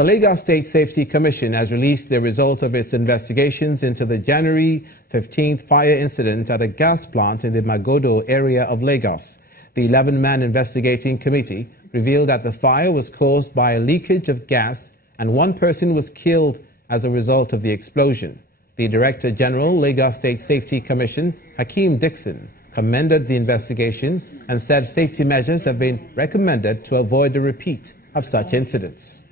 The Lagos State Safety Commission has released the results of its investigations into the January 15th fire incident at a gas plant in the Magodo area of Lagos. The 11-man investigating committee revealed that the fire was caused by a leakage of gas and one person was killed as a result of the explosion. The Director General, Lagos State Safety Commission, Hakeem Dixon, commended the investigation and said safety measures have been recommended to avoid a repeat of such incidents.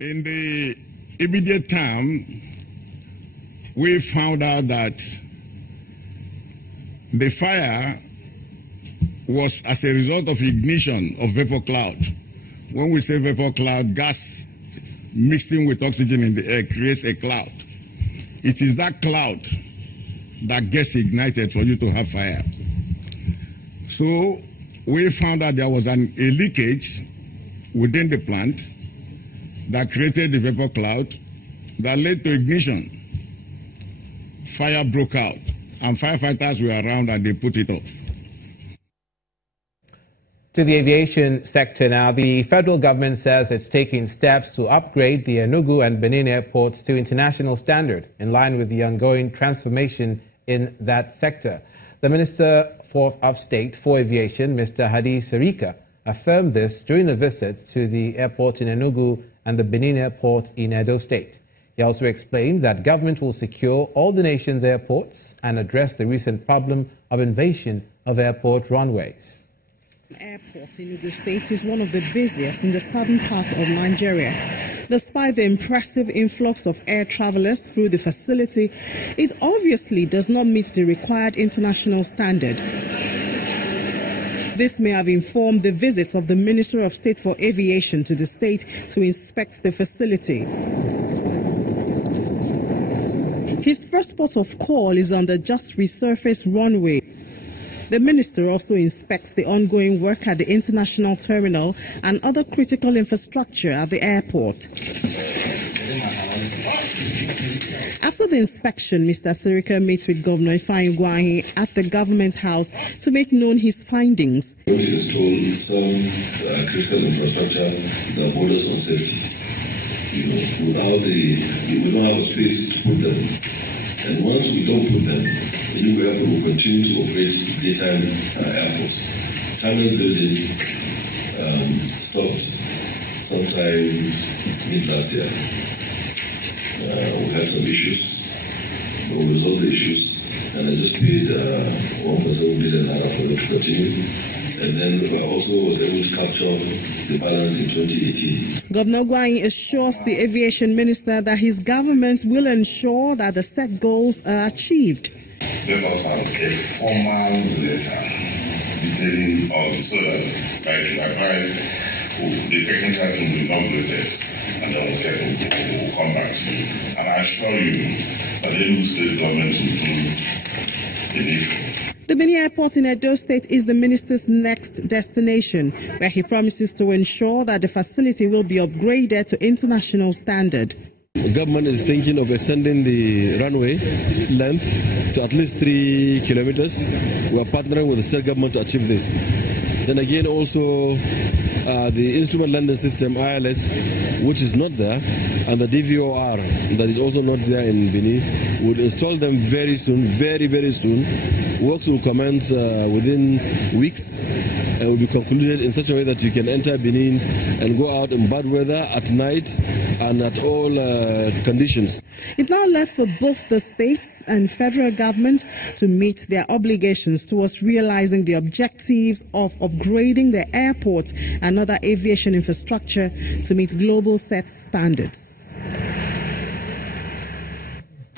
In the immediate term, we found out that the fire was as a result of ignition of vapor cloud. When we say vapor cloud, gas mixing with oxygen in the air creates a cloud. It is that cloud that gets ignited for you to have fire. So we found out there was a leakage within the plant that created the vapor cloud that led to ignition. Fire broke out and firefighters were around and they put it off. To the aviation sector now, the federal government says it's taking steps to upgrade the Enugu and Benin airports to international standard in line with the ongoing transformation in that sector. The Minister of State for Aviation, Mr. Hadi Sirika, affirmed this during a visit to the airport in Enugu and the Benin airport in Edo State. He also explained that government will secure all the nation's airports and address the recent problem of invasion of airport runways. Airport in Edo State is one of the busiest in the southern part of Nigeria. Despite the impressive influx of air travelers through the facility, it obviously does not meet the required international standard. This may have informed the visit of the Minister of State for Aviation to the state to inspect the facility. His first port of call is on the just resurfaced runway. The minister also inspects the ongoing work at the international terminal and other critical infrastructure at the airport. After the inspection, Mr. Sirika meets with Governor Ifeanyi at the government house to make known his findings. We install some critical infrastructure that borders on safety. We don't have a space to put them. And once we don't put them, the new airport will continue to operate daytime airport. Terminal building stopped sometime mid last year. We had some issues, but we resolved the issues, and I just paid 1.7 billion naira for it to continue. And then I also was able to capture the balance in 2018. Governor Gwai assures the aviation minister that his government will ensure that the set goals are achieved. Let us have a formal letter detailing all this, so that by the advice, the technical team will not be there, and then we'll come back to you. And I assure you that the Enugu State government will do the needful. The Benin airport in Edo State is the minister's next destination, where he promises to ensure that the facility will be upgraded to international standard. The government is thinking of extending the runway length to at least 3 kilometers. We are partnering with the state government to achieve this. Then again, also the instrument landing system, ILS, which is not there, and the DVOR, that is also not there in Benin, we'll install them very soon, very, very soon. Works will commence within weeks and will be concluded in such a way that you can enter Benin and go out in bad weather, at night, and at all conditions. It's now left for both the states and federal government to meet their obligations towards realizing the objectives of upgrading the airport and other aviation infrastructure to meet global set standards.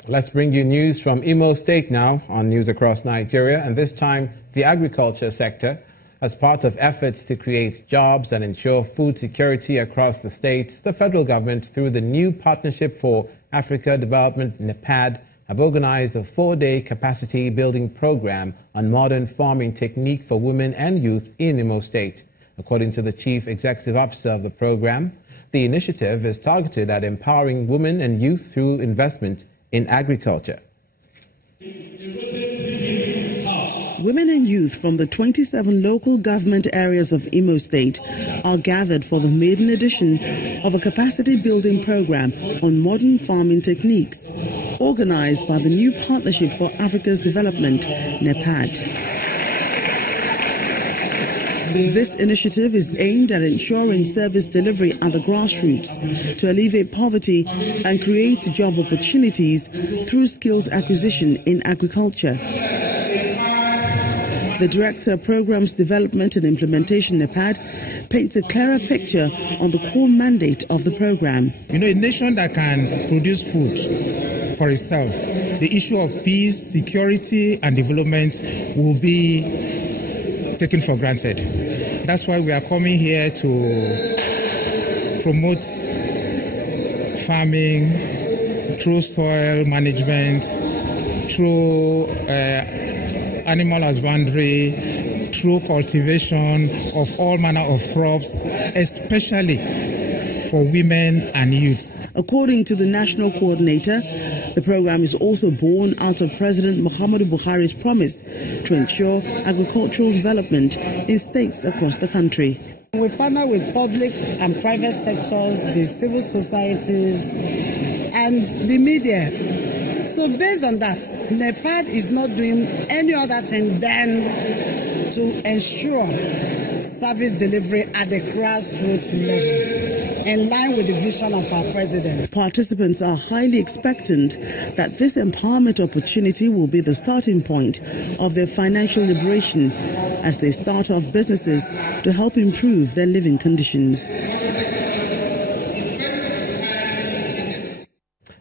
Let's bring you news from Imo State now on News Across Nigeria, and this time the agriculture sector. As part of efforts to create jobs and ensure food security across the state, the federal government, through the new Partnership for Africa Development, NEPAD, have organized a 4-day capacity building program on modern farming technique for women and youth in Imo State. According to the Chief Executive Officer of the program, the initiative is targeted at empowering women and youth through investment in agriculture. Women and youth from the 27 local government areas of Imo State are gathered for the maiden edition of a capacity-building program on modern farming techniques, organized by the new Partnership for Africa's Development, NEPAD. This initiative is aimed at ensuring service delivery at the grassroots to alleviate poverty and create job opportunities through skills acquisition in agriculture. The Director of Programs Development and Implementation, NEPAD, paints a clearer picture on the core mandate of the program. A nation that can produce food for itself, the issue of peace, security, and development will be taken for granted. That's why we are coming here to promote farming through soil management, through animal husbandry, through cultivation of all manner of crops, especially for women and youth. According to the national coordinator, the program is also born out of President Muhammadu Buhari's promise to ensure agricultural development in states across the country. We partner with public and private sectors, the civil societies, and the media. So based on that, NEPAD is not doing any other thing than to ensure service delivery at the grassroots level, in line with the vision of our president. Participants are highly expectant that this empowerment opportunity will be the starting point of their financial liberation as they start off businesses to help improve their living conditions.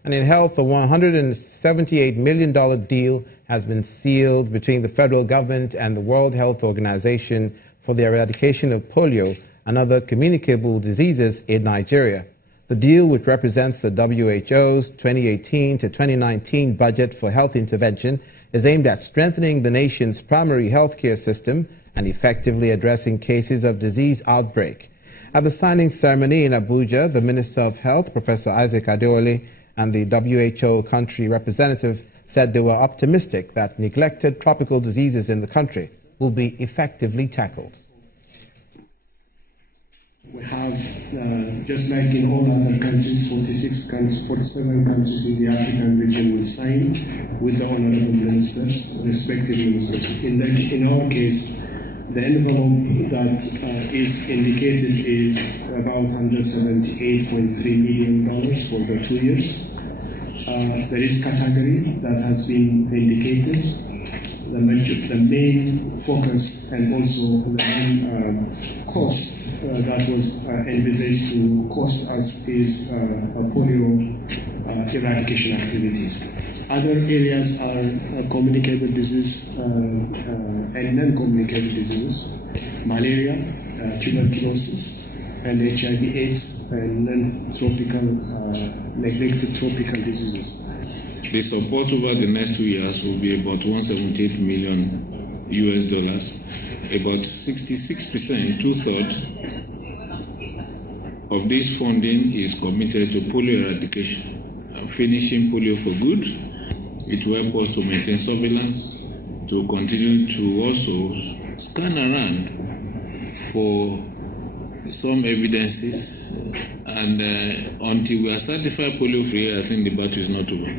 And in health, a $178 million deal has been sealed between the federal government and the World Health Organization for the eradication of polio and other communicable diseases in Nigeria. The deal, which represents the WHO's 2018 to 2019 budget for health intervention, is aimed at strengthening the nation's primary healthcare system and effectively addressing cases of disease outbreak. At the signing ceremony in Abuja, the Minister of Health, Professor Isaac Adeole, and the WHO country representative said they were optimistic that neglected tropical diseases in the country will be effectively tackled. We have, just like in all other countries, 47 countries in the African region will sign with the honorable ministers, respective ministers. In our case, the envelope that is indicated is about $178.3 million for the 2 years. There is category that has been indicated. The main focus and also the main cost that was envisaged to cost us is polio eradication activities. Other areas are communicable disease and non-communicable diseases, malaria, tuberculosis, and HIV/AIDS, and non-tropical, neglected tropical diseases. The support over the next 2 years will be about $178 million US. About 66%, 2/3 of this funding is committed to polio eradication and finishing polio for good. It will help us to maintain surveillance, to continue to also scan around for some evidences, and until we are certified polio free, I think the battle is not over.